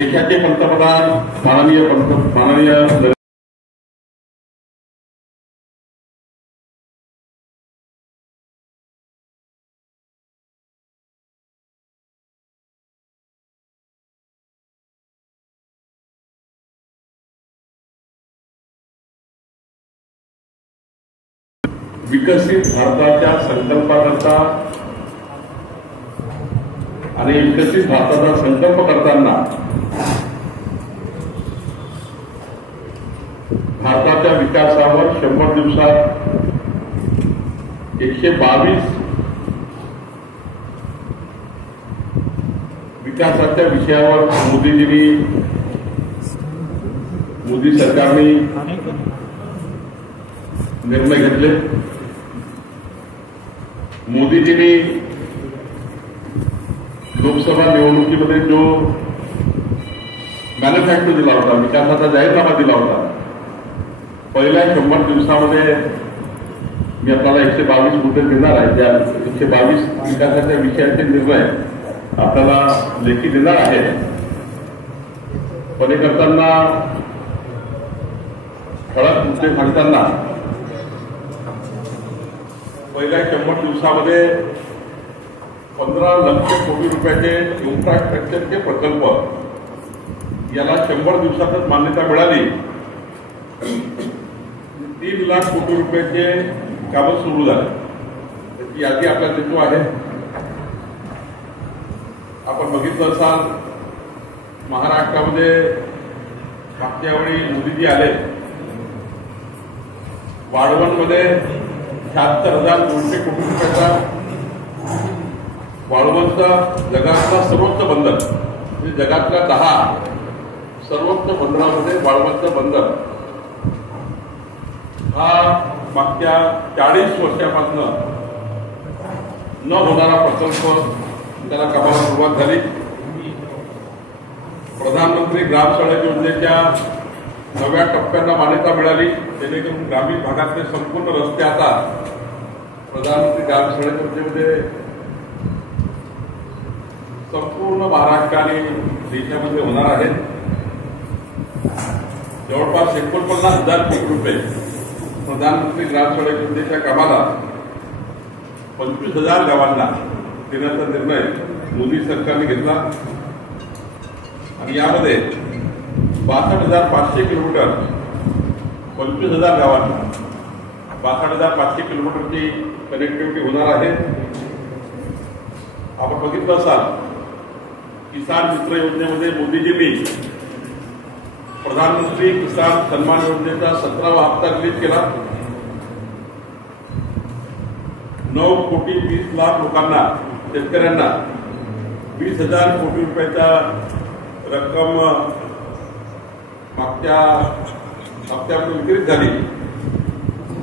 देशाचे पंतप्रधान माननीय विकसित भारताच्या संकल्पाकरता आणि विकसित भारताचा संकल्प करताना भारताच्या विकासावर 100 दिवसात 122 विकासाच्या विषयावर मोदी सरकारने निर्णय घेतले। मोदीजींनी लोकसभा निवडणुकीमध्ये जो मॅनिफेस्टो दिला होता, विकासाचा जाहीरनामा दिला होता, पहिल्या 100 दिवसामध्ये मी आपल्याला 122 मुद्दे देणार आहे। त्या 122 विकासाच्या विषयाचे निर्णय आपल्याला लेखी देणार आहे। पण हे करताना ठळक मुद्दे सांगताना पहिल्या 100 दिवसामध्ये 15 लाख कोटी रुपयाचे इन्फ्रास्ट्रक्चरचे प्रकल्प याला 100 दिवसातच मान्यता मिळाली। 3 लाख कोटी रुपयाचे कामं सुरू झाले। त्याची यादी आपल्याला देतो आहे। आपण बघितलं असाल महाराष्ट्रामध्ये मागच्या वेळी मोदीजी आले, वाळवंटमध्ये 76,200 कोटी रुपयाचा वाळवंट जगातला सर्वोच्च बंदर, म्हणजे जगातल्या 10 सर्वोच्च बंदरामध्ये वाळवंट बंदर हा मागच्या 40 वर्षापासून न होणारा प्रकल्प त्याला कामाला सुरुवात झाली। प्रधानमंत्री ग्राम सडक योजनेच्या 9व्या टप्प्यांना मान्यता मिळाली, जेणेकरून ग्रामीण भागातले संपूर्ण रस्ते आता प्रधानमंत्री ग्राम सडक योजनेमध्ये संपूर्ण महाराष्ट्र आणि देशामध्ये होणार आहेत। जवळपास 49,000 कोटी रुपये प्रधानमंत्री ग्राम सडक योजनेच्या कामाला 25,000 गावांना देण्याचा निर्णय मोदी सरकारने घेतला आणि यामध्ये 62,500 किलोमीटर 25,000 गावांना 62,500 किलोमीटरची कनेक्टिव्हिटी होणार आहे। आपण बघितलं असाल किसान मित्र योजनेमध्ये मोदीजींनी प्रधानमंत्री किसान सन्मान योजनेचा 17वा हप्ता रिलीज केला। 9,20,00,000 लोकांना, शेतकऱ्यांना 20,000 कोटी रुपयाचा रक्कम मागच्या हप्त्यामध्ये वितरित झाली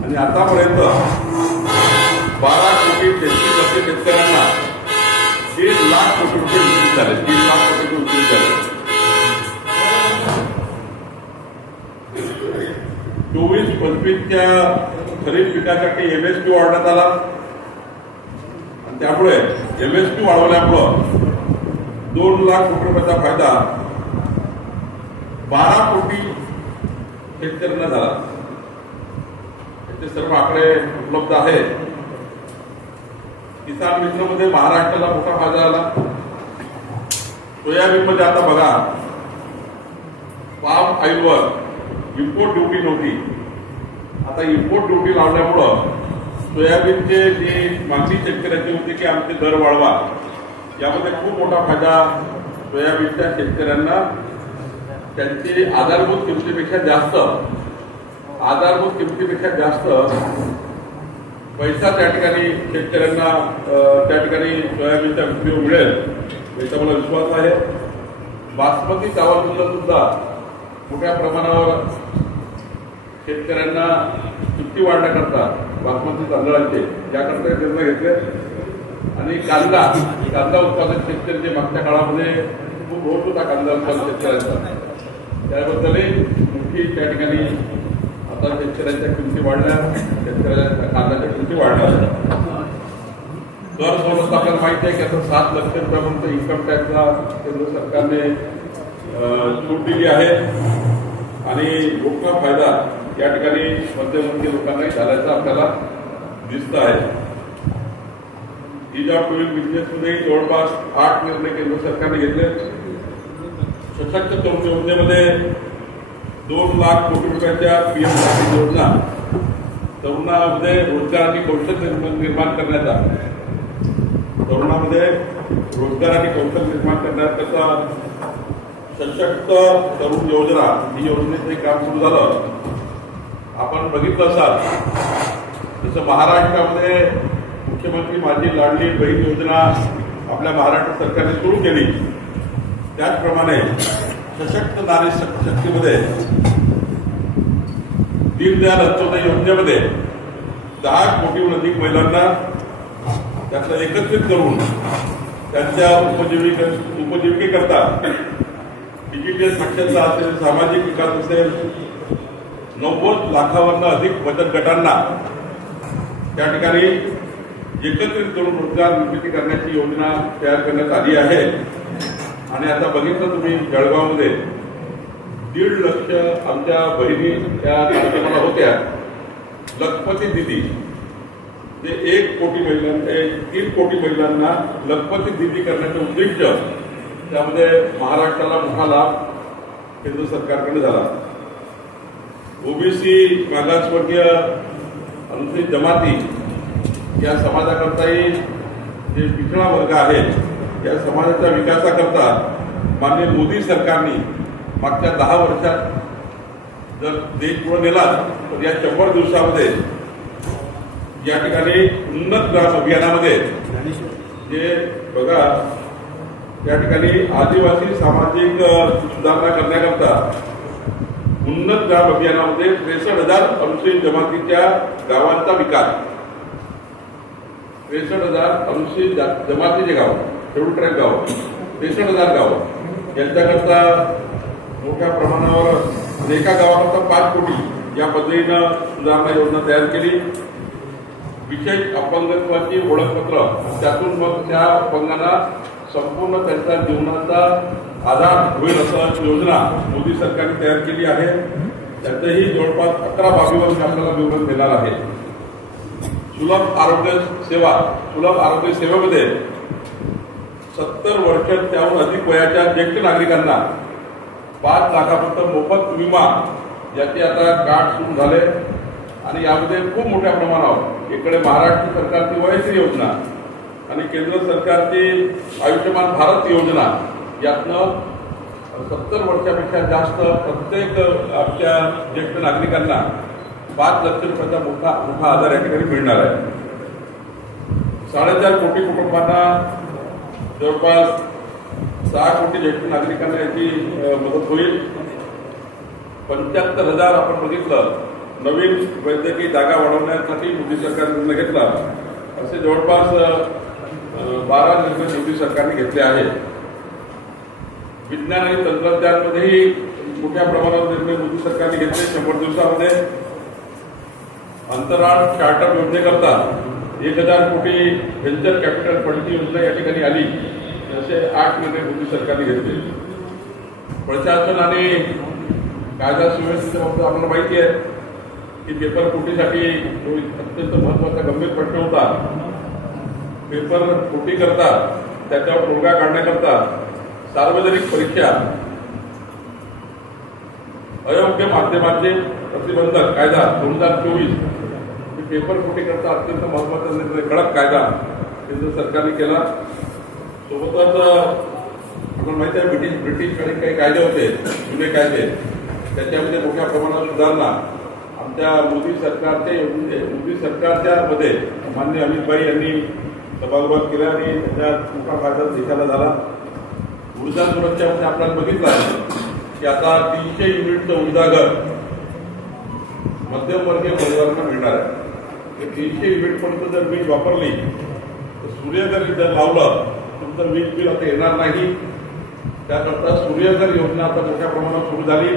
आणि आतापर्यंत 12,33,00,000 शेतकऱ्यांना 1.5 लाख कोटी रुपये वितरित झाले। 3 लाख कोटी रुपये वितरित झाले। 24-25च्या खरीप पिकासाठी MSP वाढवण्यात आला आणि त्यामुळे MSP वाढवल्यामुळं 2 लाख कोटी रुपयाचा फायदा 12 कोटी शेतकऱ्यांना झाला। याचे सर्व आकडे उपलब्ध आहेत। किसान मित्रमध्ये महाराष्ट्राला मोठा फायदा झाला। सोयाबीनमध्ये आता बघा, पाम ऑइलवर इम्पोर्ट ड्युटी नव्हती, आता इम्पोर्ट ड्युटी लावल्यामुळं सोयाबीनचे जी मागणी शेतकऱ्याची होती की आमचे दर वाढवा, यामध्ये खूप मोठा फायदा सोयाबीनच्या शेतकऱ्यांना त्यांची आधारभूत किमतीपेक्षा जास्त पैसा त्या ठिकाणी शेतकऱ्यांना त्या ठिकाणी सोयाबीनच्या विक्रीवर मिळेल याचा मला विश्वास आहे। बासमती चावलला सुद्धा मोठ्या प्रमाणावर शेतकऱ्यांना चुक्ती वाढण्याकरता बासमती तांदळाचे याकरता निर्णय घेतले आणि कांदा उत्पादक शेतकरी जे मागच्या काळामध्ये खूप होत होता कांदा उत्पादक शेतकऱ्यांचा, त्याबद्दलही मोठी त्या ठिकाणी आता शेतकऱ्यांच्या किमती वाढल्या, शेतकऱ्यांच्या कांद्याच्या किमती वाढल्या। कर सोडत आपल्याला माहिती आहे की आता 7 लाख रुपयापर्यंत इन्कम टॅक्सला केंद्र सरकारने सूट दिली आहे आणि मोठा फायदा या ठिकाणी मध्यमवर्गीय लोकांनाही झाल्याचा आपल्याला दिसत आहे. ईज ऑफ डुईंग बिझनेसमध्ये जवळपास 8 निर्णय केंद्र सरकारने घेतले. सशक्त तरुण योजनेमध्ये 2 लाख कोटी रुपयाच्या पीएम योजना तरुणांमध्ये रोजगार आणि कौशल्य निर्माण करण्याचा सशक्त तरुण योजना ही योजनेचं काम सुरू झालं. आपण बघितलं असाल जसं महाराष्ट्रामध्ये मुख्यमंत्री माझी लाडली बहीण योजना आपल्या महाराष्ट्र सरकारने सुरू केली, त्याचप्रमाणे सशक्त नारी शक्तीमध्ये दीनदयाल अंत्योदय योजनेमध्ये 10 कोटीहून अधिक महिलांना त्याचं एकत्रित करून त्यांच्या उपजीविकेकरता डिजिटल साक्षरता असेल, सामाजिक विकास असेल, 90 लाखावरनं अधिक बचत गटांना त्या ठिकाणी एकत्रित करून रोजगार निर्मिती करण्याची योजना तयार करण्यात आली आहे. आणि आता बघितलं तुम्ही जळगावमध्ये 1.5 लाख आमच्या बहिणी त्या कार्यक्रमाला होत्या. लखपती दिदी जे 1 कोटी महिलांना 3 कोटी महिलांना लखपती दिदी करण्याचं उद्दिष्ट त्यामध्ये महाराष्ट्राला मोठा लाभ केंद्र सरकारकडे झाला. ओबीसी मागासवर्गीय अनुसूचित जमाती या समाजाकरताही जे पिछडा वर्ग आहे या समाजाच्या विकासाकरता माननीय मोदी सरकारने मागच्या 10 वर्षात जर देश पुढे नेला तर या 100 दिवसामध्ये या ठिकाणी उन्नत ग्राम अभियानामध्ये जे बघा या ठिकाणी आदिवासी सामाजिक सुधारणा करण्याकरता उन्नत ग्राम अभियानामध्ये 63,000 अनुसूचित जमातीच्या गावांचा विकास, 63,000 अनुसूचित जमातीचे गाव, शेड्यूल ट्राईब गाव, 63,000 गाव यांच्याकरता मोठ्या प्रमाणावर एका गावाकरता 5 कोटी या पद्धतीनं सुधारणा योजना तयार केली. विशेष अपंगत्वाची ओळखपत्र, त्यातून मग त्या अपंगांना संपूर्ण त्यांच्या जीवनाचा आधार होईल असं योजना मोदी सरकारने तयार केली आहे. त्यातही जवळपास 11 बाबीवर आपल्याला विवरण देणार आहे. सुलभ आरोग्य सेवेमध्ये 70 वर्ष त्याहून अधिक वयाच्या ज्येष्ठ नागरिकांना 5 लाखापर्यंत मोफत विमा याचे आता कार्ड सुरू झाले. आणि यामध्ये खूप मोठ्या प्रमाणावर इकडे महाराष्ट्र सरकारची वयश्री योजना आणि केंद्र सरकारची आयुष्यमान भारत योजना यातनं 70 वर्षापेक्षा जास्त प्रत्येक आमच्या ज्येष्ठ नागरिकांना 5 लाख रुपयाचा मोठा आधार या ठिकाणी मिळणार आहे. 4.5 कोटी कुटुंबांना जवळपास 6 कोटी ज्येष्ठ नागरिकांना याची मदत होईल. 75,000 आपण बघितलं नवीन वैद्यकीय जागा वाढवण्यासाठी मोदी सरकारने निर्णय घेतला. असे जवळपास 12 निर्णय मोदी सरकारने घेतले आहेत. विज्ञान आणि तंत्रज्ञानमध्येही मोठ्या प्रमाणावर निर्णय मोदी सरकारने घेतले. 100 दिवसामध्ये अंतराळ स्टार्टअप योजनेकरता 1,000 कोटी व्हेंचर कॅपिटल फंडची योजना या ठिकाणी आली. असे 8 निर्णय मोदी सरकारने घेतले. प्रशासन आणि कायदा सुव्यवस्थेच्या बाबतीत आपल्याला माहिती आहे की पेपर फुटीसाठी अत्यंत महत्वाचा गंभीर प्रश्न होता. पेपर फुटी करता त्याच्यावर तोडगा काढण्याकरता सार्वजनिक परीक्षा अयोग्य माध्यमाचे प्रतिबंधक कायदा 2024 पेपर फुटी करता अत्यंत महत्वाचा निर्णय कडक कायदा केंद्र सरकारने केला. सोबतच आपल्याला माहिती आहे ब्रिटिशकडे काही कायदे होते, जुने कायदे, त्याच्यामध्ये मोठ्या प्रमाणात सुधारणा आमच्या मोदी सरकारच्या मध्ये माननीय अमितभाई यांनी सभागृहात केल्या आणि त्याच्यात मोठा फायदा देशाला झाला. ऊर्जा सुरक्षामध्ये आपल्याला बघितलं आहे की आता 300 युनिटचं ऊर्जा घर मध्यमवर्गीय परिवारांना मिळणार आहे. 300 युनिटपर्यंत जर वीज वापरली तर सूर्यघर जर लावलं तुमचं वीज बिल आता येणार नाही. त्याकरता सूर्यघर योजना आता मोठ्या प्रमाणात सुरू झाली.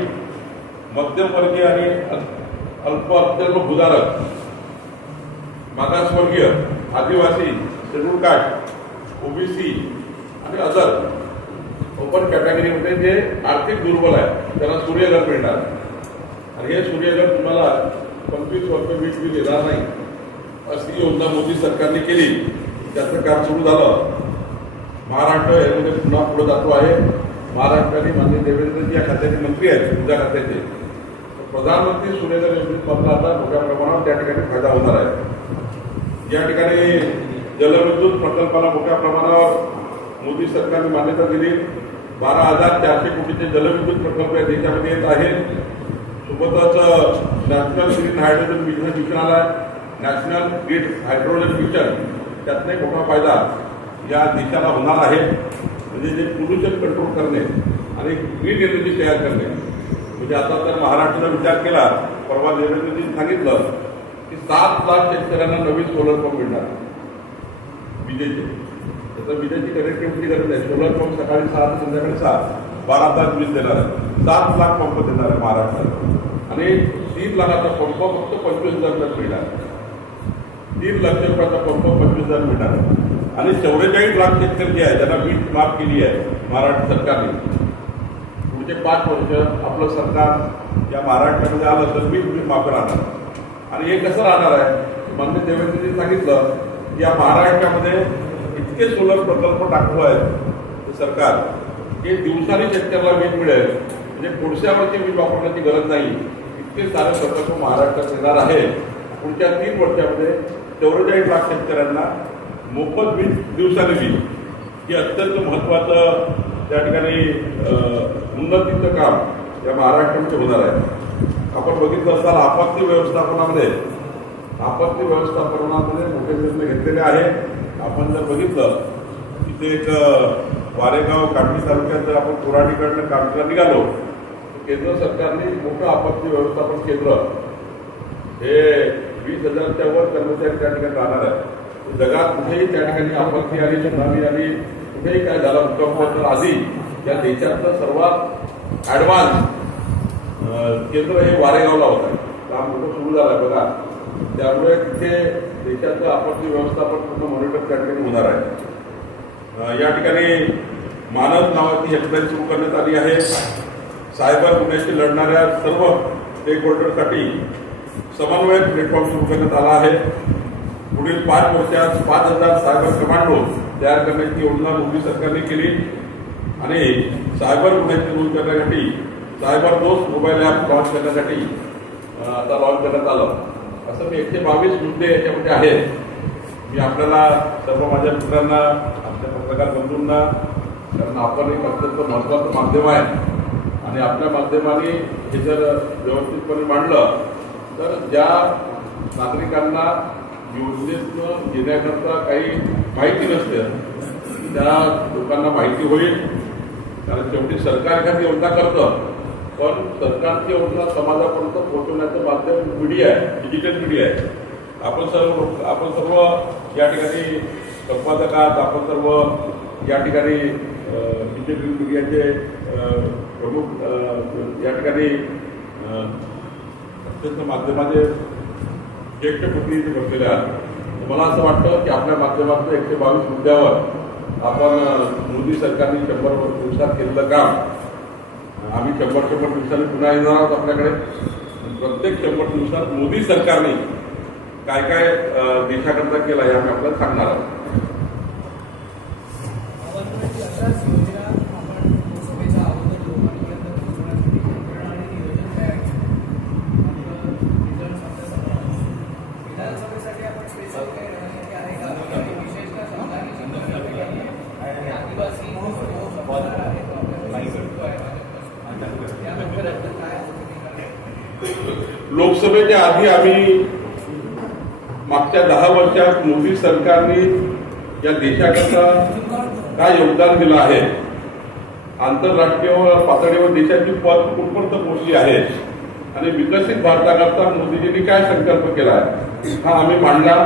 मध्यमवर्गीय आणि अत्यल्प भूधारक, मागासवर्गीय, आदिवासी, शेड्यूल कास्ट, ओबीसी आणि अदर ओपन कॅटेगरीमध्ये जे आर्थिक दुर्बल आहे त्यांना सूर्यघर मिळणार आणि हे सूर्यघर तुम्हाला 25 वर्ष वीज बिल येणार नाही अशी योजना मोदी सरकारने केली. त्याचं काम सुरू झालं. महाराष्ट्र यामध्ये पुन्हा पुढे जातो आहे. महाराष्ट्राने माननीय देवेंद्रजी या खात्याचे मंत्री आहेत ऊर्जा खात्याचे. प्रधानमंत्री सूर्यघर योजनेमधला आता मोठ्या प्रमाणावर त्या ठिकाणी फायदा होणार आहे. या ठिकाणी जलविद्युत प्रकल्पाला मोठ्या प्रमाणावर मोदी सरकारने मान्यता दिली. 12,400 कोटीचे जलविद्युत प्रकल्प या देशामध्ये येत आहेत. सोबतच नॅशनल ग्रीन हायड्रोजन मिशन आला आहे. नॅशनल ग्रीन हायड्रोजन मिशन त्यातनं मोठा फायदा या देशाला होणार आहे. म्हणजे जे पोल्युशन कंट्रोल करणे आणि ग्रीन एनर्जी तयार करणे. म्हणजे आता तर महाराष्ट्राचा विचार केला, परवा देवेंद्रजींनी सांगितलं की 7 लाख शेतकऱ्यांना नवीन सोलर पंप मिळणार विजेचे. त्याचं विजेची कनेक्टिव्हिटी गरज आहे. सोलर पंप सकाळी 6 ते संध्याकाळी 6 12 तास वीज देणार आहे. 7 लाख पंप देणार आहे महाराष्ट्रात आणि 3 लाखाचा पंप फक्त 25,000 मिळणार. 3 लाख रुपयाचा पंप 25,000 मिळणार आणि 44 लाख शेतकरी जे आहे त्यांना वीज माफ केली आहे महाराष्ट्र सरकारने. पुढचे 5 वर्ष आपलं सरकार या महाराष्ट्रामध्ये आलं तर वीज माफ राहणार. आणि हे कसं राहणार आहे? माननीय देवेंद्रजींनी सांगितलं की या महाराष्ट्रामध्ये इतके सोलर प्रकल्प टाकतो आहे सरकार की दिवसानी शेतकऱ्याला वीज मिळेल. म्हणजे पुढच्या वर्षी वीज वापरण्याची गरज नाही. इतके सारे प्रकल्प महाराष्ट्रात येणार आहे. पुढच्या 3 वर्षामध्ये 44 लाख शेतकऱ्यांना मोफत वीज दिवसाने वीज हे अत्यंत महत्वाचं त्या ठिकाणी उन्नतीचं काम या महाराष्ट्रामध्ये होणार आहे. आपण बघितलं असाल आपत्ती व्यवस्थापनामध्ये मोठे निर्णय घेतलेले आहे. आपण जर बघितलं तिथे एक वारेगाव काटवी तालुक्यात जर आपण कोराडीकडनं कामगार निघालो केंद्र सरकारने मोठं आपत्ती व्यवस्थापन केंद्र हे 20,000च्या वर कर्मचारी त्या ठिकाणी राहणार आहे. जगात कुठेही त्या ठिकाणी आपत्ती आली सुनामी आली कुठेही काय झालं भूकंप तर आधी या देशातलं सर्वात ऍडव्हान्स केंद्र हे वारेगावला होत आहे. काम मोठं सुरू झालं बघा. त्यामुळे तिथे देशाचं आपत्ती व्यवस्थापन पूर्ण मॉनिटर त्या ठिकाणी होणार आहे. या ठिकाणी मानस नावाची हेल्पलाईन सुरू करण्यात आली आहे. सायबर गुन्ह्याशी लढणाऱ्या सर्व स्टेक होल्डरसाठी समन्वय प्लॅटफॉर्म सुरू करण्यात आला आहे. पुढील 5 वर्षात 5,000 सायबर कमांडो तयार करण्याची योजना मोदी सरकारने केली आणि सायबर गुन्ह्याची नोंद करण्यासाठी सायबर दोस्त मोबाईल ॲप लॉन्च करण्यासाठी आता लॉन्च करण्यात आलं. असं मी 122 मुद्दे याच्यामध्ये आहेत. मी आपल्याला सर्व माझ्या मित्रांना आपल्या पत्रकार बंधूंना कारण आपण एक अत्यंत महत्वाचं माध्यम आहे आणि आपल्या माध्यमाने हे जर व्यवस्थितपणे मांडलं तर ज्या नागरिकांना योजनेतून घेण्याकरता काही माहिती नसते त्या लोकांना माहिती होईल. कारण शेवटी सरकार एखादी योजना करतं पण सरकारची योजना समाजापर्यंत पोहोचवण्याचं माध्यम मीडिया आहे, डिजिटल मीडिया आहे. आपण सर्व या ठिकाणी संपादक आहात. आपण सर्व या ठिकाणी डिजिटल मीडियाचे प्रमुख या ठिकाणी अत्यंत माध्यमाचे ज्येष्ठ प्रतिनिधी बसलेले आहात. मला असं वाटतं की आपल्या माध्यमातून 122 मुद्द्यावर आपण मोदी सरकारने 100 दिवसात केलेलं काम आम्ही 100 दिवसांनी पुन्हा येणार आहोत आपल्याकडे. प्रत्येक 100 दिवसात मोदी सरकारने काय काय देशाकरता केला हे आम्ही आपल्याला सांगणार आहोत. लोकसभेच्या आधी आम्ही मागच्या 10 वर्षात मोदी सरकारने या देशाकरता काय योगदान दिलं आहे, आंतरराष्ट्रीय पातळीवर देशाची पत कुठपर्यंत पोहोचली आहे आणि विकसित भारताकरता मोदीजींनी काय संकल्प केला आहे हा आम्ही मांडला.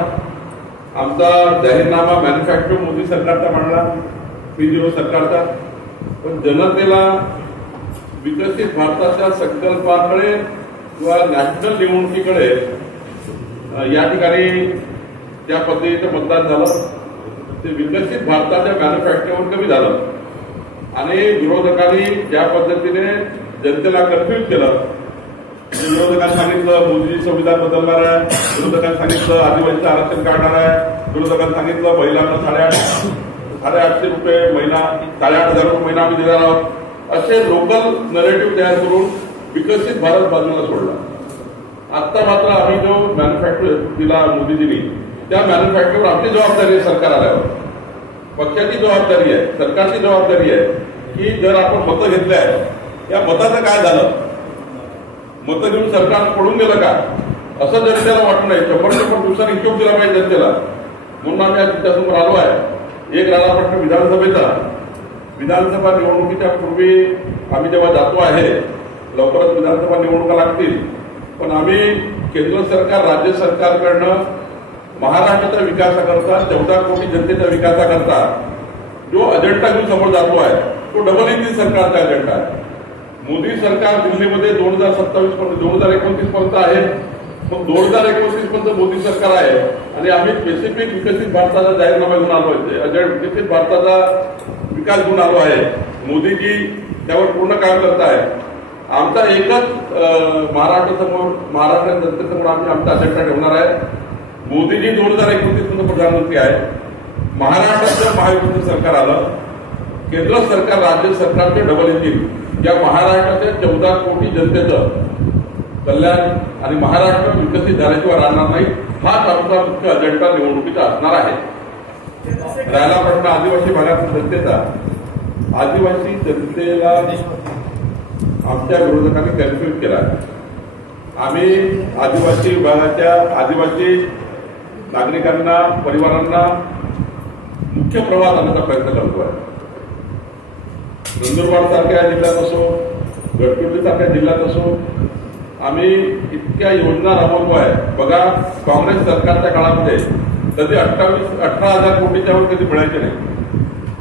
आमचा जाहीरनामा मॅन्युफॅक्चर मोदी सरकारचा मांडला, P0 सरकारचा. पण जनतेला विकसित भारताच्या संकल्पाकडे किंवा नॅशनल निवडणुकीकडे या ठिकाणी ज्या पद्धतीचं मतदान झालं ते विकसित भारताच्या मॅन्युफॅक्चरवर कमी झालं. आणि विरोधकांनी ज्या पद्धतीने जनतेला कन्फ्युज केलं, विरोधकांनी सांगितलं मोदीजी संविधान बदलणार आहे, विरोधकांनी सांगितलं आदिवासीचं आरक्षण काढणार आहे, विरोधकांनी सांगितलं महिलांना 850 रुपये महिना, 8,500 रुपये महिना आम्ही देणार आहोत, असे लोकल नरेटिव्ह तयार करून विकसित भारत बाजूला सोडला. आता मात्र आम्ही जो मॅन्युफॅक्चर दिला मोदीजींनी, त्या मॅन्युफॅक्चरवर आमची जबाबदारी आहे. सरकार आल्यावर पक्षाची जबाबदारी आहे, सरकारची जबाबदारी आहे की जर आपण मतं घेतली आहे, या मताचं काय झालं, मतं घेऊन सरकार पडून गेलं का, असं जनतेला वाटू नये. 100 दिवसांनी हिशोब दिला पाहिजे जनतेला. म्हणून आम्ही आज तुमच्यासमोर आलो आहे. एक राहिला प्रश्न विधानसभेचा. विधानसभा निवडणुकीच्या पूर्वी आम्ही जेव्हा जातो आहे, लवकरच विधानसभा निवडणुका लागतील, पण आम्ही केंद्र सरकार राज्य सरकारकडनं महाराष्ट्राच्या विकासाकरता, 14 कोटी जनतेच्या विकासाकरता जो अजेंडा घेऊन समोर जातो आहे, तो डबल इंजिन सरकारचा अजेंडा आहे. मोदी सरकार दिल्लीमध्ये 2027 पर्यंत 2029 पर्यंत आहे, मग 2029 पर्यंत मोदी सरकार आहे आणि आम्ही स्पेसिफिक विकसित भारताचा जाहीरनामा घेऊन आलो आहे, विकसित भारताचा विकास घेऊन आलो आहे. मोदीजी त्यावर पूर्ण काम करत आहे. आमचा एकच महाराष्ट्र जनतेसमोर आम्ही आमचा अजेंडा ठेवणार आहे. मोदीजी 2029 पर्यंत प्रधानमंत्री आहे. महाराष्ट्राचं महायुतीचं सरकार आलं, केंद्र सरकार राज्य सरकारचे डबल इंजिन या महाराष्ट्राच्या 14 कोटी जनतेचं कल्याण आणि महाराष्ट्र विकसित झाल्याशिवाय राहणार नाही, हाच आमचा मुख्य अजेंडा निवडणुकीचा असणार आहे. राहिला प्रश्न आदिवासी भागातील जनतेचा. आदिवासी जनतेला आमच्या विरोधकांनी कन्फ्युज केला. आम्ही आदिवासी विभागाच्या आदिवासी नागरिकांना, परिवारांना मुख्य प्रवाहात आणण्याचा प्रयत्न करतो आहे. नंदुरबार सारख्या जिल्ह्यात असो, गडचिरोली सारख्या जिल्ह्यात असो, आम्ही इतक्या योजना राबवतो आहे. बघा, काँग्रेस सरकारच्या काळामध्ये कधी 18,000 कोटीच्या वर कधी मिळायचे नाही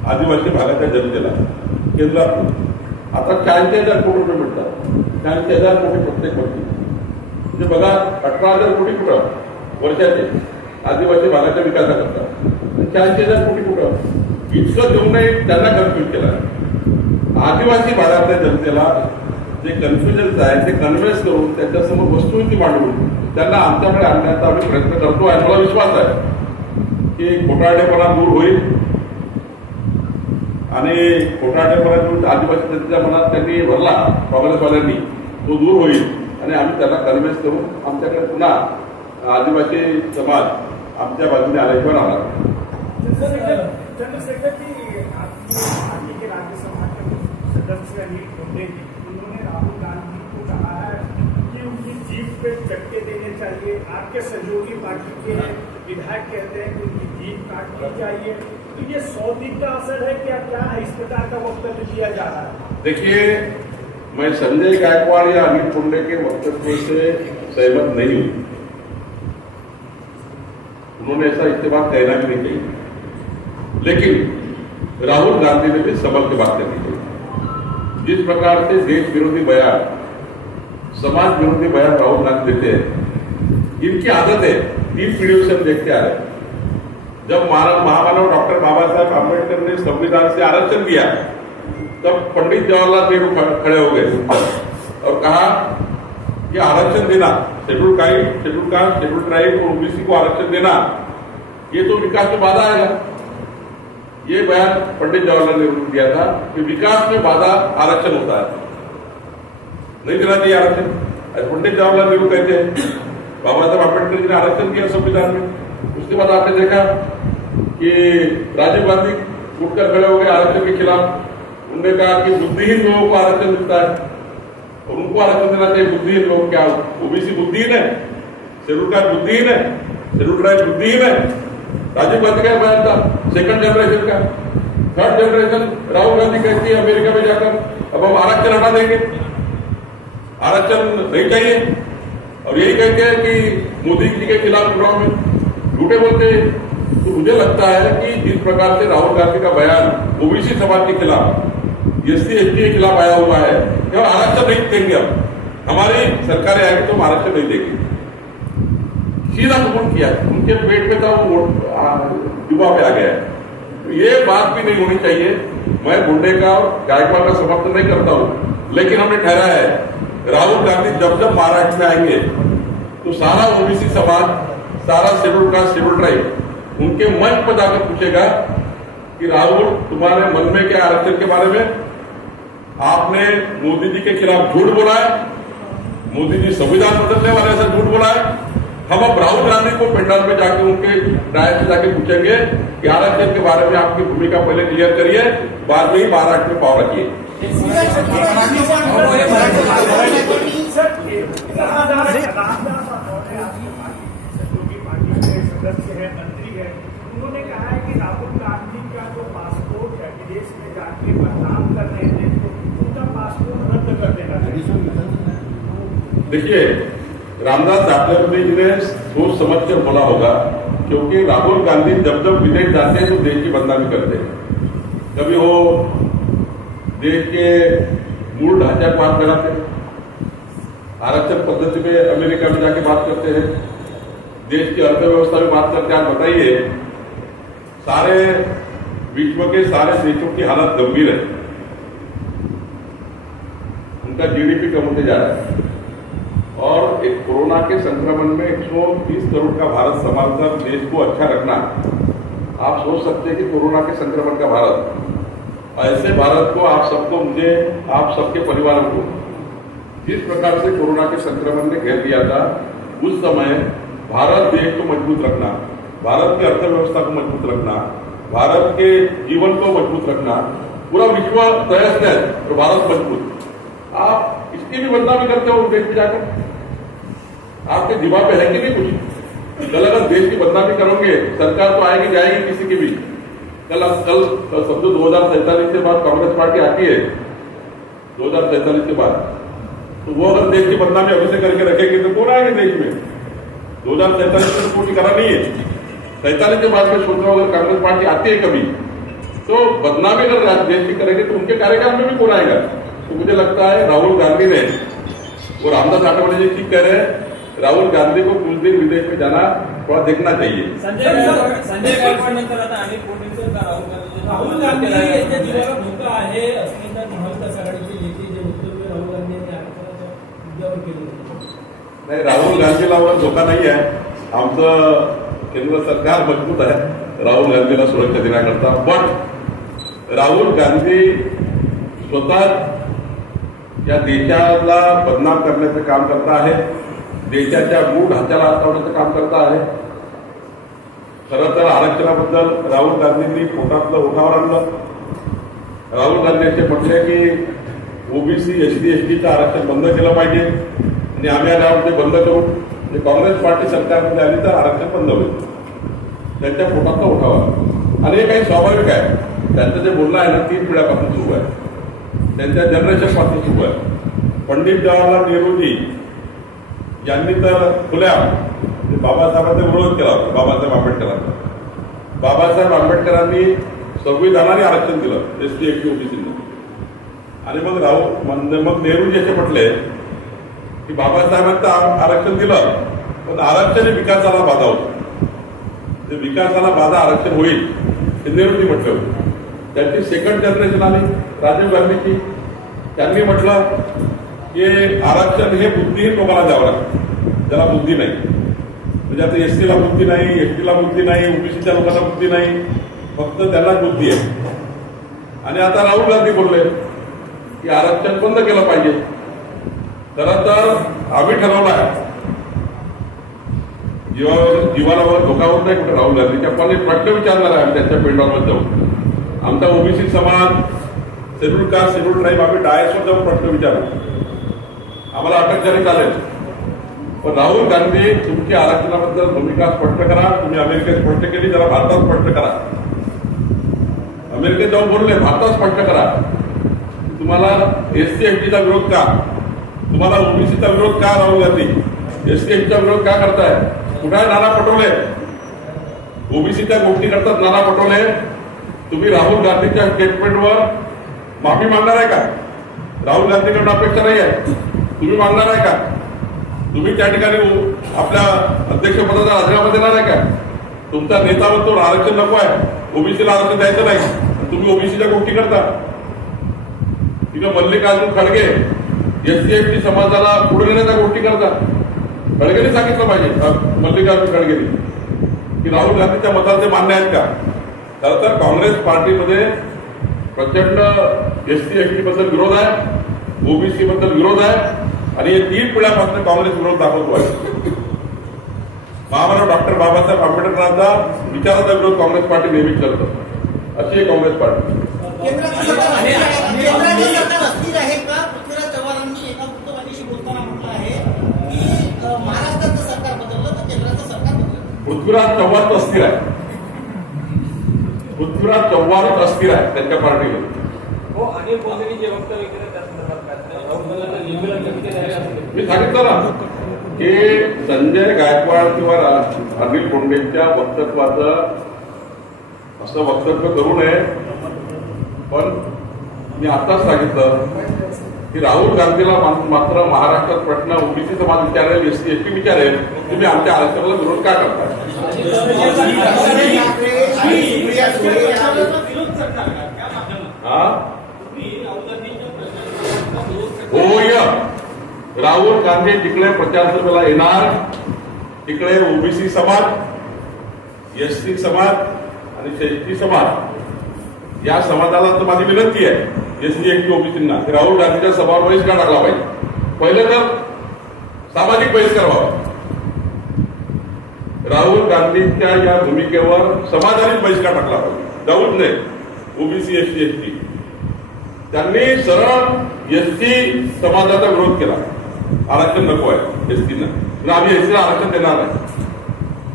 आदिवासी भागाच्या जनतेला केंद्रातून. आता 40,000 कोटी रुपये मिळतात. 40,000 कोटी प्रत्येक वर्षी. म्हणजे बघा, 18,000 कोटी कुठं वर्षाचे आदिवासी भागाच्या विकासाकरता, 40,000 कोटी कुठं, इतकं देऊनही त्यांना कन्फ्युज केला. आदिवासी भागातल्या जनतेला जे कन्फ्युजन्स आहे ते कन्व्हेन्स करून त्यांच्यासमोर वस्तुस्थिती मांडून त्यांना आमच्याकडे आणण्याचा आम्ही प्रयत्न करतो आहे. मला विश्वास आहे की खोटारडेपणा दूर होईल आणि खोटारडेपणा जो आदिवासी जनतेच्या मनात त्यांनी भरला काँग्रेसवाल्यांनी, तो दूर होईल आणि आम्ही त्यांना कन्व्हेन्स करून आमच्याकडे पुन्हा आदिवासी समाज आमच्या बाजूने आल्याशिवाय राहणार. सदस्य अनिल कुंडे जी, उन्होंने राहुल गांधी को कहा है कि उनकी जीप पे चक्के देने चाहिए. आपके सहयोगी पार्टी के विधायक कहते हैं कि उनकी जीप काटनी चाहिए. तो ये 100 दिन का असर है क्या है इस प्रकार का वक्तव्य दिया जा रहा है? देखिए, मैं संजय गायकवाड़ या अनिल कुंडे के वक्तव्य से सहमत नहीं हूं. उन्होंने ऐसा इस्तेमाल कहना भी नहीं चाहिए, लेकिन राहुल गांधी ने भी संभल के बात करनी चाहिए. जिस प्रकार से देश विरोधी बयान, समाज विरोधी बयान राहुल गांधी देते हैं, इनकी आदत है. 3 पीढ़ियों से हम देखते आ रहे हैं. जब महामानव डॉक्टर बाबा साहब आम्बेडकर ने संविधान से आरक्षण दिया, तब पंडित जवाहरलाल नेहरू खड़े हो गए और कहा कि आरक्षण देना, शेड्यूल कास्ट, शेड्यूल ट्राइब और ओबीसी को आरक्षण देना, ये तो विकास में बाधा आएगा. ये बयान पंडित जवाहरलाल नेहरू ने दिया था कि विकास में बाधा आरक्षण होता है, नहीं देना चाहिए आरक्षण. पंडित जवाहरलाल नेहरू कहते हैं, बाबा साहब आम्बेडकर जी ने आरक्षण दिया संविधान में. उसके बाद आपने देखा कि राजीव गांधी उठकर खड़े हो गए आरक्षण के खिलाफ. उन्होंने कहा कि बुद्धिहीन लोगों को आरक्षण मिलता है और उनको आरक्षण देना चाहिए. बुद्धिहीन लोग क्या, ओबीसी बुद्धिहीन है, शेड्यूल कास्ट बुद्धिहीन है, शेड्यूल ट्राइब बुद्धिहीन है. राजीव गांधी का बयान था सेकंड जनरेशन का. थर्ड जनरेशन राहुल गांधी कहती है अमेरिका में जाकर अब हम आरक्षण हटा देंगे, आरक्षण नहीं चाहिए, और यही कहते हैं कि मोदी जी के खिलाफ चुनाव में झूठे बोलते हैं. तो मुझे लगता है कि जिस प्रकार से राहुल गांधी का बयान ओबीसी समाज के खिलाफ, एससी एसटी के खिलाफ आया हुआ है, केवल आरक्षण नहीं देंगे, अब हमारी सरकारें आएगी तो हम आरक्षण नहीं देंगे, सीधा कबूल किया. उनके पेट में था वो युवा पे आ गया है. तो ये बात भी नहीं होनी चाहिए मैं मुंडे का और गायकवाड़ का समर्थन नहीं करता हूं, लेकिन हमने ठहराया है राहुल गांधी जब जब महाराष्ट्र में आएंगे तो सारा ओबीसी समाज, सारा शेड्यूल कास्ट, शेड्यूल ट्राइब उनके मंच पर जाकर पूछेगा कि राहुल, तुम्हारे मन में क्या आरक्षण के बारे में? आपने मोदी जी के खिलाफ झूठ बोला है, मोदी जी संविधान बदलने वाले ऐसा झूठ बोला है। हम अब राहुल गांधी को पंडाल में जाके उनके डायस में जाके पूछेंगे कि आरक्षण के बारे में आपकी भूमिका पहले क्लियर करिए, बाद में ही महाराष्ट्र में पाव रखिए। सदस्य है, मंत्री है, उन्होंने कहा है कि राहुल गांधी का जो पासपोर्ट है विदेश में जाके बदनाम कर रहे थे, उनका पासपोर्ट रद्द कर देना चाहिए। देखिए, रामदास आठवले जी ने सोच समझ कर बोला होगा, क्योंकि राहुल गांधी जब जब विदेश जाते हैं तो देश की बदनामी करते हैं। कभी वो देश के मूल ढांचा को हाथ लगाते हैं, आरक्षण पद्धति में अमेरिका में जाके बात करते हैं, देश की अर्थव्यवस्था में बात करते हैं। आज बताइए, सारे विश्व के सारे देशों की हालत गंभीर है, उनका जीडीपी कम होते जा रहा है और एक कोरोना के संक्रमण में 130 करोड़ का भारत संभालकर देश को अच्छा रखना, आप सोच सकते हैं कि कोरोना के संक्रमण का भारत, ऐसे भारत को आप सबको, मुझे, आप सबके परिवारों को जिस प्रकार से कोरोना के संक्रमण ने घेर लिया था, उस समय भारत देश को मजबूत रखना, भारत की अर्थव्यवस्था को मजबूत रखना, भारत के जीवन को मजबूत रखना, पूरा विश्व तहस है तो भारत मजबूत। आप इसकी भी बदनामी करते हो देश में जाकर, आपके दिमाग पे है कि नहीं कुछ? कल अगर देश की बदनामी करोगे, सरकार तो आएगी जाएगी किसी की भी। कल समझो 2047 के बाद कांग्रेस पार्टी आती है, 2047 के बाद, तो वो अगर देश की बदनामी अभी से करके रखेगी तो कौन आएंगे देश में? 2047 में पूरी करा नहीं है, 47 के बाद में सोच रहा हूं अगर कांग्रेस पार्टी आती है कभी, तो बदनामी अगर देश की करेंगे तो उनके कार्यकाल में भी कौन आएगा? तो मुझे लगता है राहुल गांधी ने, वो रामदास आठवले जी ठीक कह रहे हैं, राहुल गांधी को कुछ दिन विदेश में जाना थोड़ा देखना चाहिए। संजय गायकवाड नंतर आता अनेक कोटींचं राहुल गांधी यांच्या जीवाला धोका आहे असं तर महाविकास आघाडीचे नेते जे वक्तव्य राहुल गांधी यांनी आरक्षणाच्या मुद्द्यावर केले नाही, राहुल गांधीला धोका नाही आहे, आमचं केंद्र सरकार मजबूत आहे राहुल गांधीला सुरक्षा देण्याकरता। पण राहुल गांधी स्वतः या देशाला बदनाम करण्याचं काम करता आहे, देशाच्या मूळ ढांचाला हाताळण्याचं काम करता आहे। खरं तर आरक्षणाबद्दल राहुल गांधींनी पोटातलं ओठावर आणलं। राहुल गांधी असे म्हटले की ओबीसी, एससी, एसटीचं आरक्षण बंद केलं पाहिजे आणि आम्ही आल्यावर ते बंद करू, म्हणजे काँग्रेस पार्टी सरकारमध्ये आली तर आरक्षण बंद होईल, त्यांच्या पोटातलं ओठावर। आणि हे काही स्वाभाविक आहे, त्यांचं जे बोलणं आहे ना 3 पिढ्यापासून सुरू आहे, त्यांच्या जनरेशन पासून सुरू आहे। पंडित जवाहरलाल नेहरूजी यांनी तर खुल्या बाबासाहेबांचा विरोध केला होता, बाबासाहेब आंबेडकरांचा। बाबासाहेब आंबेडकरांनी संविधानाने आरक्षण दिलं एसटी, एसटी, ओबीसीला। आणि मग नेहरूजी असे म्हटले की बाबासाहेबांचं आरक्षण दिलं, पण आरक्षण हे विकासाला बाधा होतं, ते विकासाला बाधा आरक्षण होईल हे नेहरूजी म्हटलं होतं। त्यांची सेकंड जनरेशन आली राजीव गांधीची, त्यांनी म्हटलं की आरक्षण हे बुद्धिहीन लोकांना द्यावं लागतं, ज्याला बुद्धी नाही, म्हणजे आता एसटीला बुद्धी नाही, एसटीला बुद्धी नाही, ओबीसीच्या लोकांना बुद्धी नाही, फक्त त्यांना बुद्धी आहे। आणि आता राहुल गांधी बोलले की आरक्षण बंद केलं पाहिजे। खरं तर आम्ही ठरवलं आहे, जीवाला धोका होत नाही कुठे राहुल गांधीच्या, पण एक प्रश्न विचारणार आहे त्यांच्या पेंडॉलवर जाऊन। आमचा ओबीसी समाज, शेड्यूल कास्ट, शेड्यूल ट्राईब, आम्ही डायसवर जाऊन प्रश्न विचारू, आम्हाला अटक झाली चालेल, पण राहुल गांधी तुमची आरक्षणाबद्दल भूमिका स्पष्ट करा। तुम्ही अमेरिकेत स्पष्ट केली, जरा भारतात स्पष्ट करा। अमेरिकेत जाऊन बोलले, भारतात स्पष्ट करा तुम्हाला एससी, एसटीचा विरोध का, तुम्हाला ओबीसीचा विरोध का? राहुल गांधी एससी, एसटीचा विरोध का करताय? कुठे आहे नाना पटोले? ओबीसीच्या गोष्टी करतात नाना पटोले। तुम्ही राहुल गांधीच्या स्टेटमेंटवर माफी मागणार आहे का? राहुल गांधीकडून अपेक्षा नाही आहे, तुम्ही मागणार आहे का? तुम्ही त्या ठिकाणी आपल्या अध्यक्षपदाचा राजीनामा देणार आहे का? तुमचा नेता म्हणतो आरक्षण नको आहे, ओबीसीला आरक्षण द्यायचं नाही, तुम्ही ओबीसीच्या गोष्टी करता. तिथं मल्लिकार्जुन खडगे SC/ST समाजाला पुढे नेण्याच्या गोष्टी करता. खडगेने सांगितलं पाहिजे, मल्लिकार्जुन खडगेने, की राहुल गांधीच्या मताचे मान्य आहेत का. खरं तर काँग्रेस पार्टीमध्ये प्रचंड SC/ST बद्दल विरोध आहे, ओबीसी बद्दल विरोध आहे आणि हे 3 पिढ्यापासून काँग्रेस विरोध दाखवतो आहे. महामानव डॉक्टर बाबासाहेब आंबेडकरांचा विचाराचा विरोध काँग्रेस पार्टी नेहमीच करतं. अशी आहे काँग्रेस पार्टी. केंद्राचं सरकार अस्थिर आहे का? पृथ्वीराज चव्हाणांनी एका वृत्तवाहिनीशी बोलताना म्हटलं आहे की महाराष्ट्राचं सरकार बदललं तर केंद्राचं सरकार बदललं. पृथ्वीराज चव्हाण अस्थिर आहे. पृथ्वीराज चव्हाणच अस्थिर आहे त्यांच्या पार्टीमध्ये. हो, अनिल बोंदेंनी जे वक्तव्य केलं त्या संदर्भात काय राहुल गांधींना लिंबिला नक्की नाही असं मी सांगितलं ना की संजय गायकवाड किंवा अनिल बोंडेंच्या वक्तव्याचं असं वक्तव्य करू नये. पण मी आताच सांगितलं की राहुल गांधीला मात्र महाराष्ट्रात प्रश्न ओबीसी समाज विचारेल, SC/ST विचारेल, तुम्ही आमच्या आरक्षणाला विरोध का करताय. होय, राहुल गांधी जिकडे प्रचार सभेला येणार तिकडे ओबीसी समाज, SC समाज आणि ST समाज या समाजाला तर माझी विनंती आहे, SC/ST ओबीसींना, की राहुल गांधीच्या सभावर बहिष्कार टाकला पाहिजे. पहिले तर सामाजिक बहिष्कार व्हावा. राहुल गांधींच्या या भूमिकेवर समाजानेच बहिष्कार टाकला पाहिजे, जाऊच नये ओबीसी SC/ST. त्यांनी सरळ SC समाजाचा विरोध केला. आरक्षण नको आहे STना, आम्ही SCला आरक्षण देणार नाही,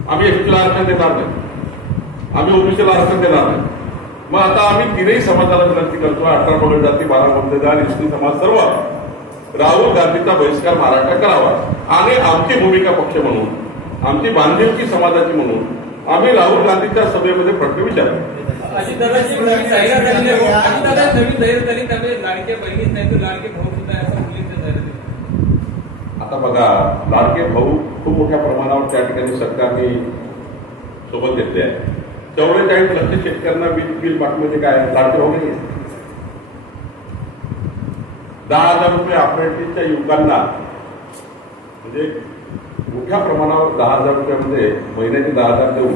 आम्ही STला आरक्षण देणार नाही, आम्ही ओबीसीला आरक्षण देणार नाही. मग आता आम्ही 3ही समाजाला विनंती करतो, 18 पगड जाती, 12 मतदार, ST समाज सर्व राहुल गांधीचा बहिष्कार महाराष्ट्रात करावा आणि आमची भूमिका पक्ष म्हणून, आमची बांधिलकी समाजाची म्हणून आम्ही राहुल गांधीच्या सभेमध्ये प्रश्न विचारतो. अजितदादांची नवीन जाहिरात झाली आहे. अजितदादा नवीन जाहीर झाली, त्यामुळे लाडके बहिणीच नाही तर लाडके भाऊ सुद्धा असा उल्लेख त्या जाहिरातीत. आता बघा, लाडके भाऊ खूप मोठ्या प्रमाणावर त्या ठिकाणी सरकारने सोबत घेतले आहे. 44 लक्ष शेतकऱ्यांना वीज बिल पाठवण्याचे काय लाडके भाऊ नाही. 10,000 रुपये अप्रेंटिसच्या युवकांना, म्हणजे मोठ्या प्रमाणावर 10,000 रुपयामध्ये महिन्याचे 10,000 देऊन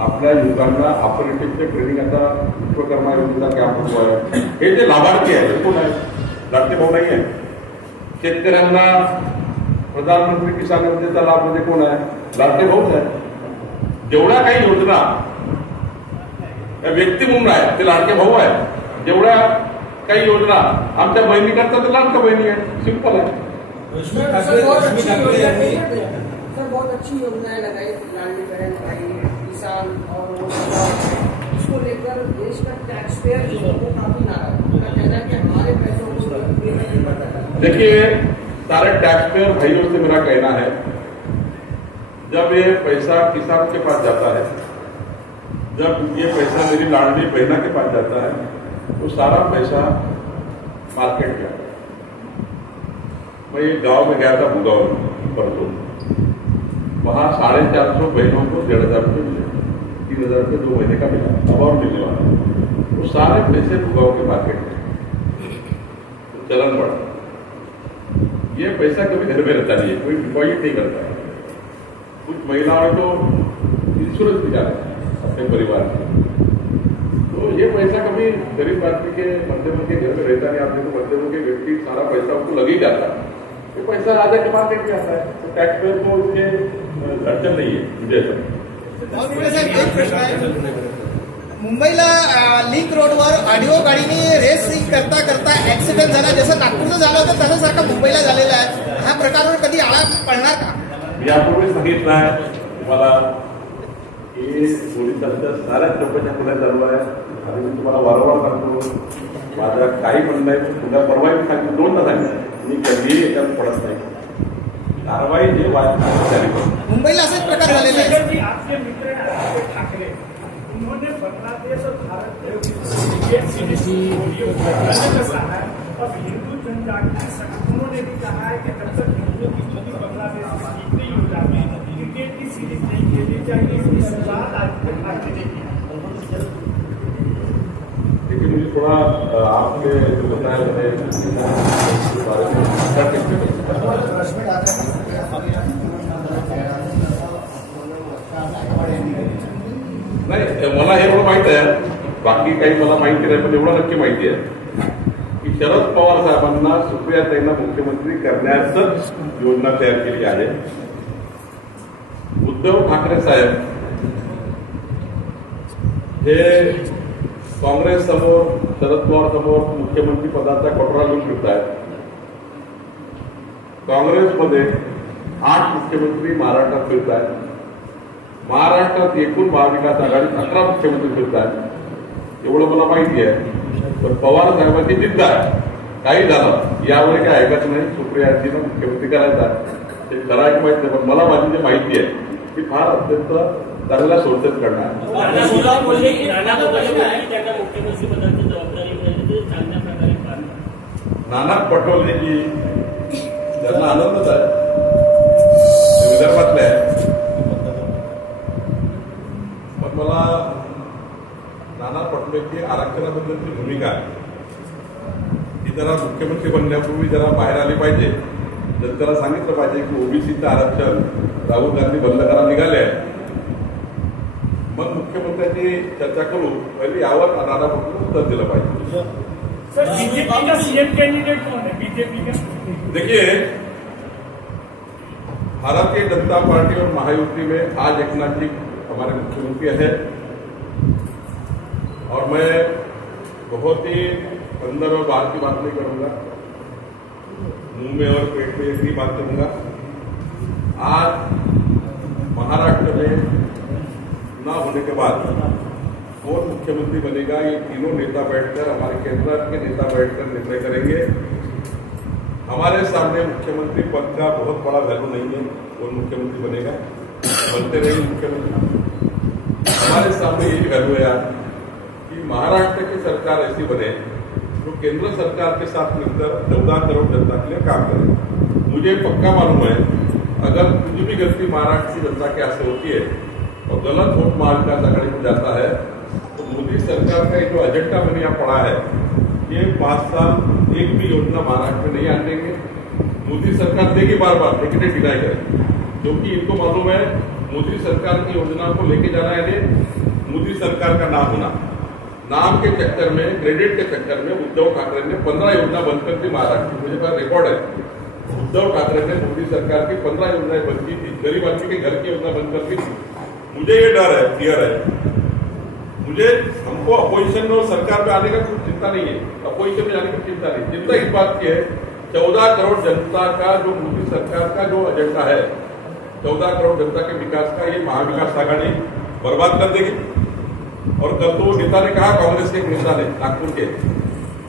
आपल्या युवकांना अप्रेंटिसचे ट्रेनिंग आता विश्वकर्मा योजनेचा कॅम्प होतो आहे. हे जे लाभार्थी आहे ते कोण आहे? लाडके भाऊ नाही आहे. शेतकऱ्यांना प्रधानमंत्री किसान योजनेचा लाभ म्हणजे कोण आहे? लाडके भाऊच आहे. जेवढ्या काही योजना व्यक्ती म्हणून आहेत ते लाडके भाऊ आहेत. जेवढ्या काही योजना आमच्या बहिणी करतात तर लाडक्या बहिणी आहे. सिंपल आहे. सर बहुत अच्छी योजनाएं लगाई, लाडली बहन भाई, किसान और इसको लेकर देश का टैक्स पेयर जो है वो काफी नाराज है. उनका कहना है कि हमारे पैसों को नहीं पता. देखिए, सारे टैक्स पेयर भाइयों से मेरा कहना है, जब ये पैसा किसान के पास जाता है, जब ये पैसा मेरी लाडली बहना के पास जाता है, तो सारा पैसा मार्केट में आता है. मैं एक गांव में गया था, भुगाव परसों, वहां 450 बहनों को 1,500 रुपये मिले, 3,000 रुपये 2 महीने का मिला, अब और मिलने वाला. वो सारे पैसे भुगाव के मार्केट में, तो चलन बढ़ा. ये पैसा कभी घर में रहता नहीं है, कोई डिपॉजिट नहीं करता है. कुछ महिलाओं तो इंश्योरेंस भी जाते हैं अपने परिवार के. तो ये पैसा कभी गरीब आदमी के, मध्यम के घर में रहता नहीं. आप देखो, मध्यम के व्यक्ति सारा पैसा उसको लग ही जाता है. ये पैसा राजा के मार्केट में आता है, तो टैक्स पेयर को उसके अड़चन नहीं है. मुझे एक प्रश्न आहे. मुंबईला लिंक रोडवर ऑडिओ गाडीने रेस करता करता ऍक्सिडेंट झाला, जसं नागपूरचं झालं होतं तसं सारखं मुंबईला झालेलं आहे. ह्या प्रकारावर कधी आळा पडणार का? यापूर्वी सांगितलं आहे तुम्हाला की पोलिसांच्या साऱ्या चौकशा पुण्यात चालू आहे. आणि मी तुम्हाला वारंवार सांगतो, माझा काही म्हणणं नाही. तुला परवाही सांगितलं, 2दा सांगितलं, मी कधीही याच्यात पडत नाही. कारवाई जे वाचणार मुंबईला असेच प्रकार झालेले आहेत. जी आपके मित्र हैं आदित्य ठाकरे, उन्होंने बांग्लादेश और भारत कहा है. अब हिंदू जनजाति संगठनों ने भी कहा है कि जब तक हिंदुओं की स्थिति बांग्लादेश में ठीक नहीं हो जाती, क्रिकेट की सीरीज नहीं खेलनी चाहिए. इसकी शुरुआत आदित्य ठाकरे ने की. मुझे थोड़ा आपने जो बताया मैंने बारे में नाही, मला एवढं माहित आहे, बाकी काही मला माहिती नाही, पण एवढं नक्की माहिती आहे की शरद पवार साहेबांना सुप्रियाताईंना मुख्यमंत्री करण्याचंच योजना तयार केली आहे. उद्धव ठाकरे साहेब हे काँग्रेस समोर, शरद पवार समोर मुख्यमंत्री पदाचा कटोरा घेऊन फिरत आहेत. काँग्रेसमध्ये 8 मुख्यमंत्री महाराष्ट्रात फिरत आहेत. महाराष्ट्रात एकूण महाविकास आघाडीत 11 मुख्यमंत्री फिरत आहेत. एवढं मला माहिती आहे. पण पवार साहेबांची जिद्द आहे, काही झालं यावर काय ऐकायचं नाही, सुप्रियाजींना मुख्यमंत्री करायचं आहे. ते खरं आहे माहित नाही, पण मला माझी जी माहिती आहे ती फार अत्यंत चांगल्या सोर्सेस करणार. त्यांना मुख्यमंत्री पदाची जबाबदारी चांगल्या प्रकारे नाना पटोलेजी त्यांना आनंदच आहे, विदर्भातले आहे. पण मला नाना पटोलेची आरक्षणाबद्दलची भूमिका आहे ती जरा मुख्यमंत्री बनण्यापूर्वी जरा बाहेर आली पाहिजे. जनतेला सांगितलं पाहिजे की ओबीसीचं आरक्षण राहुल गांधी बंद करायला निघाले आहे. मग मुख्यमंत्र्यांची चर्चा करू, पहिले यावर नाना पटोले उत्तर दिलं पाहिजे. सर, बीजेपी का सीएम कैंडिडेट कौन है? बीजेपी का देखिए, भारतीय जनता पार्टी और महायुति में आज एक नाथ जी हमारे मुख्यमंत्री है और मैं बहुत ही अंदर और बाहर की बात नहीं करूंगा, मुंह में और पेट में एक ही बात करूंगा. आज महाराष्ट्र में चुनाव होने के बाद कौन मुख्यमंत्री बनेगा ये तीनों नेता बैठकर, हमारे केंद्र के नेता बैठकर निर्णय करेंगे. हमारे सामने मुख्यमंत्री पद का बहुत बड़ा वैल्यू नहीं है, कौन मुख्यमंत्री बनेगा, बनते रहेंगे मुख्यमंत्री. हमारे सामने यही वैल्यू है कि महाराष्ट्र की सरकार ऐसी बने जो केंद्र सरकार के साथ मिलकर 14 करोड़ जनता के लिए काम करे. मुझे पक्का मालूम है अगर कुछ भी गलती महाराष्ट्र की जनता के हाथ से होती है और गलत वोट महाविकास आघाड़ी में जाता है तो मोदी सरकार का जो एजेंडा मैंने यहाँ पढ़ा है ये 5 साल एक भी योजना महाराष्ट्र में नहीं आने देंगे. मोदी सरकार देगी बार बार, लेकिन ये डिनाई करेगी, क्योंकि इनको मालूम है मोदी सरकार की योजना को लेके जाना है. मोदी सरकार का नाम होना, नाम के चक्कर में, क्रेडिट के चक्कर में उद्धव ठाकरे ने 15 योजना बंद कर दी महाराष्ट्र की. मुझे पास रिकॉर्ड है, उद्धव ठाकरे ने मोदी सरकार की 15 योजनाएं बंद की थी. गरीब आदमी के घर की योजना बंद कर दी थी. मुझे ये डर है, फियर है, मुझे हमको अपोजिशन में सरकार में आने का कुछ चिंता नहीं है, अपोजिशन में जाने की चिंता नहीं. चिंता इस बात की है 14 करोड़ जनता का जो मोदी सरकार का जो एजेंडा है, 14 करोड़ जनता के विकास का, ये महाविकास आघाड़ी बर्बाद कर देगी. और कल तो नेता ने कहा, कांग्रेस के एक नेता ने नागपुर के,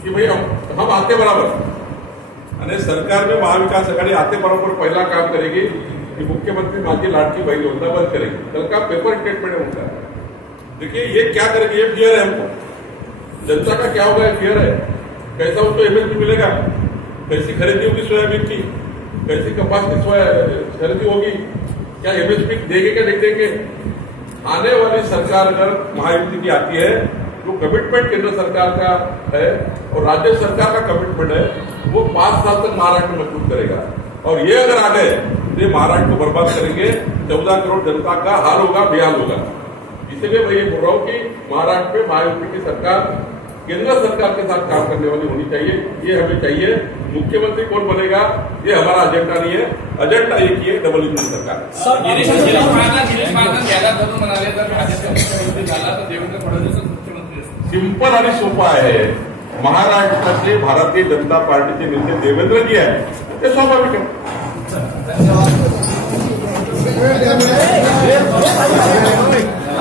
कि भाई हम आते बराबर आणि सरकार में महाविकास आघाड़ी आते बराबर पहला काम करेगी कि मुख्यमंत्री माझी लाडकी बहन योजना बंद करेगी. कल का पेपर स्टेटमेंट है उनका. देखिए ये क्या करेगी, ये फियर है हमको. जनता का क्या होगा, ये फियर है. कैसा उनको एमएसपी मिलेगा, कैसी खरीदी होगी सोयाबीन की, कैसी कपास की खरीदी होगी, क्या एमएसपी देंगे क्या नहीं देंगे. आने वाली सरकार अगर महायुति की आती है, जो कमिटमेंट केंद्र सरकार का है और राज्य सरकार का कमिटमेंट है, वो 5 साल तक महाराष्ट्र मजबूत करेगा. और ये अगर आ गए तो ये महाराष्ट्र को बर्बाद करेंगे. 14 करोड़ जनता का हाल होगा, बेहाल होगा. इसलिए मैं ये बोल रहा हूं कि महाराष्ट्र में महायुति की सरकार केंद्र सरकार के साथ काम करने वाली होनी चाहिए. ये हमें चाहिए. मुख्यमंत्री कौन बनेगा ये हमारा एजेंडा नहीं है. एजेंडा एक ही है, डबल इंजन सरकार. सिंपल आणि सोपा आहे. महाराष्ट्राचे भारतीय जनता पार्टीचे नेते देवेंद्रजी आहे, ते स्वाभाविक आहे.